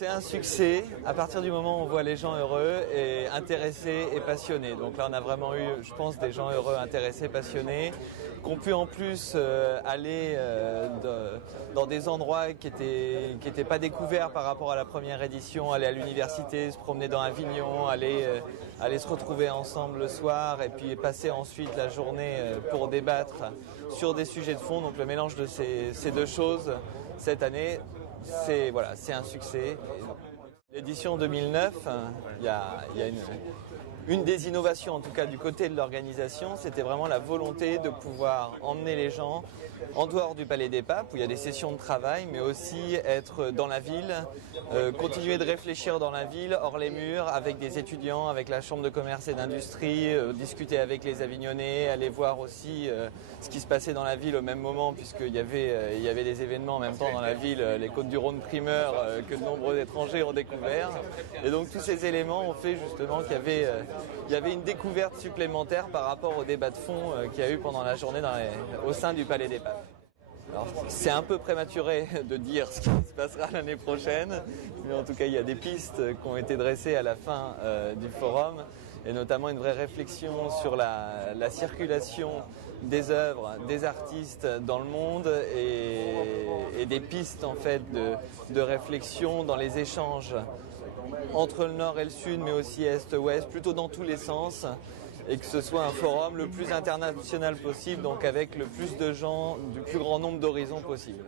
C'est un succès à partir du moment où on voit les gens heureux et intéressés et passionnés. Donc là, on a vraiment eu, je pense, des gens heureux, intéressés, passionnés, qui ont pu en plus aller dans des endroits qui étaient pas découverts par rapport à la première édition, aller à l'université, se promener dans Avignon, aller se retrouver ensemble le soir et puis passer ensuite la journée pour débattre sur des sujets de fond. Donc le mélange de ces deux choses cette année, c'est un succès. L'édition 2009, il y a une des innovations, en tout cas du côté de l'organisation, c'était vraiment la volonté de pouvoir emmener les gens en dehors du Palais des Papes, où il y a des sessions de travail, mais aussi être dans la ville, continuer de réfléchir dans la ville, hors les murs, avec des étudiants, avec la Chambre de commerce et d'industrie, discuter avec les Avignonnais, aller voir aussi ce qui se passait dans la ville au même moment, puisqu'il y avait des événements en même temps dans la ville, les Côtes-du-Rhône primeurs que de nombreux étrangers ont découvert. Et donc tous ces éléments ont fait justement qu'il y avait une découverte supplémentaire par rapport au débat de fond qu'il y a eu pendant la journée au sein du Palais des Papes. Alors, c'est un peu prématuré de dire ce qui se passera l'année prochaine, mais en tout cas il y a des pistes qui ont été dressées à la fin du forum, et notamment une vraie réflexion sur la circulation des œuvres, des artistes dans le monde et des pistes en fait de réflexion dans les échanges entre le nord et le sud, mais aussi est-ouest, plutôt dans tous les sens, et que ce soit un forum le plus international possible, donc avec le plus de gens, du plus grand nombre d'horizons possible.